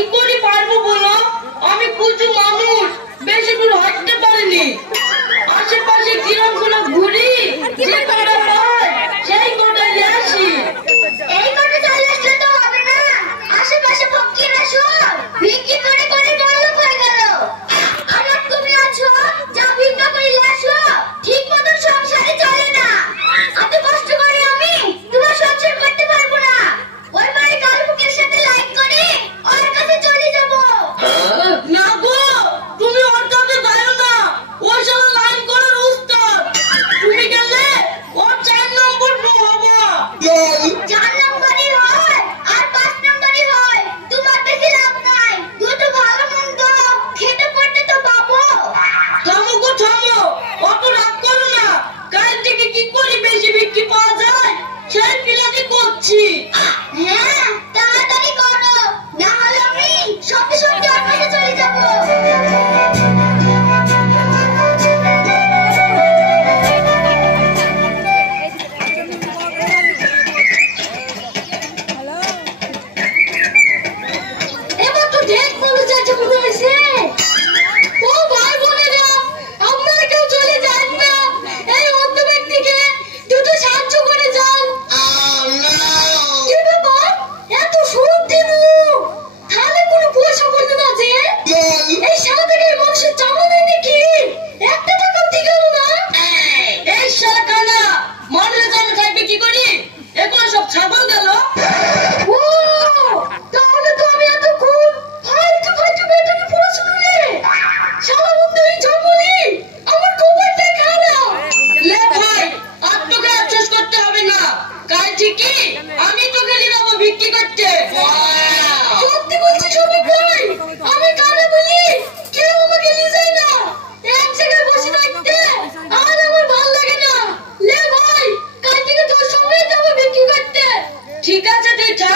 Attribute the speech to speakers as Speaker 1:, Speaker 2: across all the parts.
Speaker 1: কি করে পারব বলো? আমি কুচু মানুষ। বেশি দূর হাঁটতে পারিনি। আশেপাশে কিরমগুলো ঘুরি যে কটা পাই সেই কটাই
Speaker 2: করে
Speaker 1: যা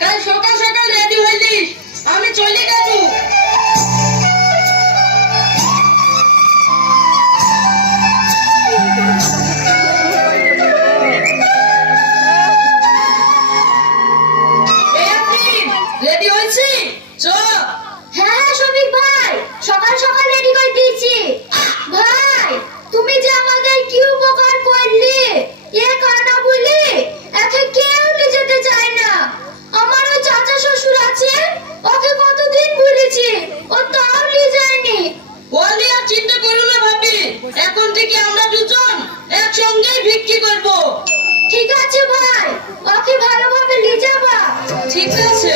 Speaker 1: কাল সকাল সকাল রেডি হয়ে আমি চলে গেছি ঠিক আছে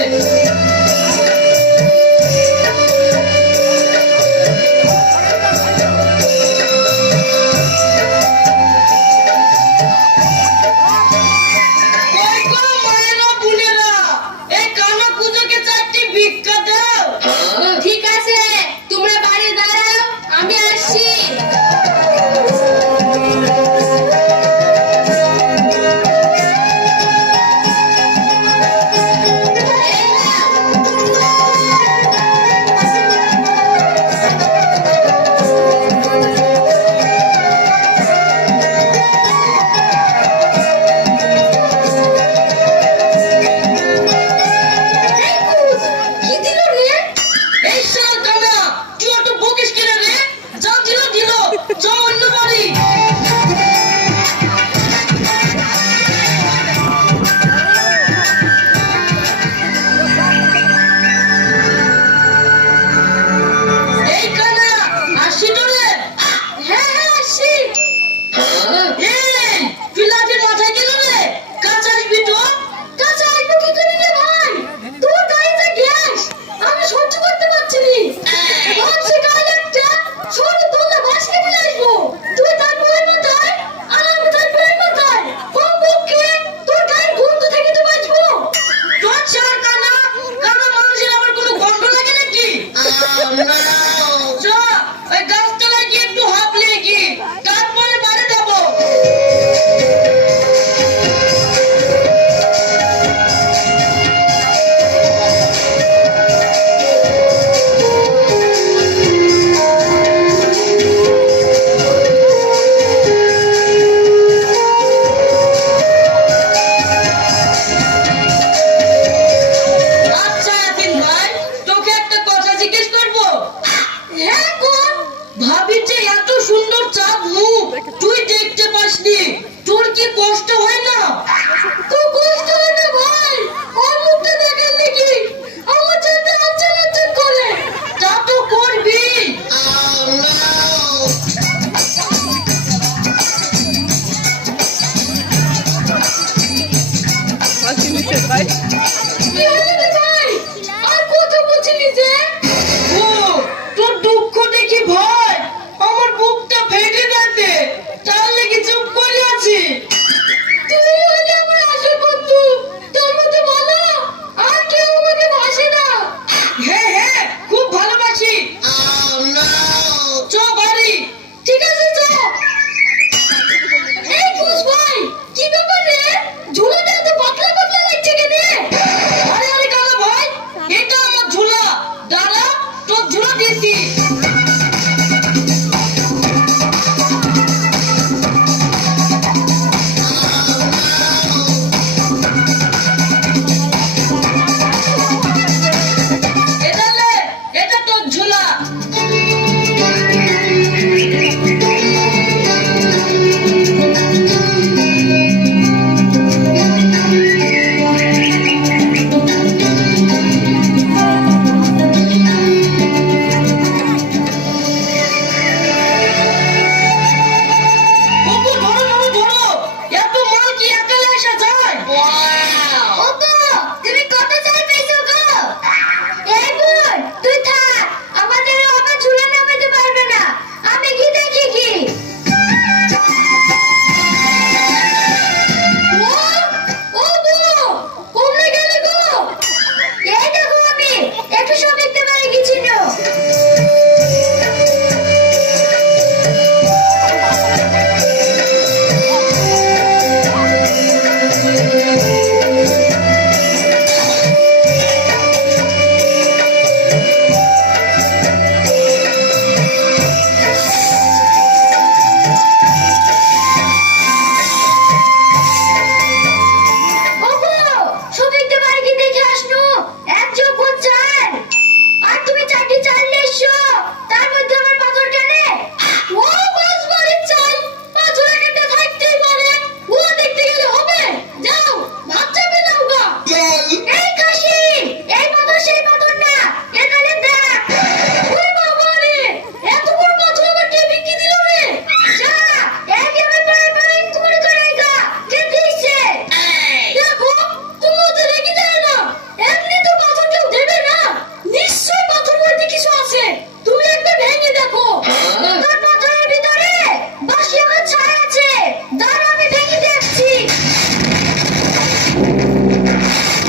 Speaker 2: Thank you.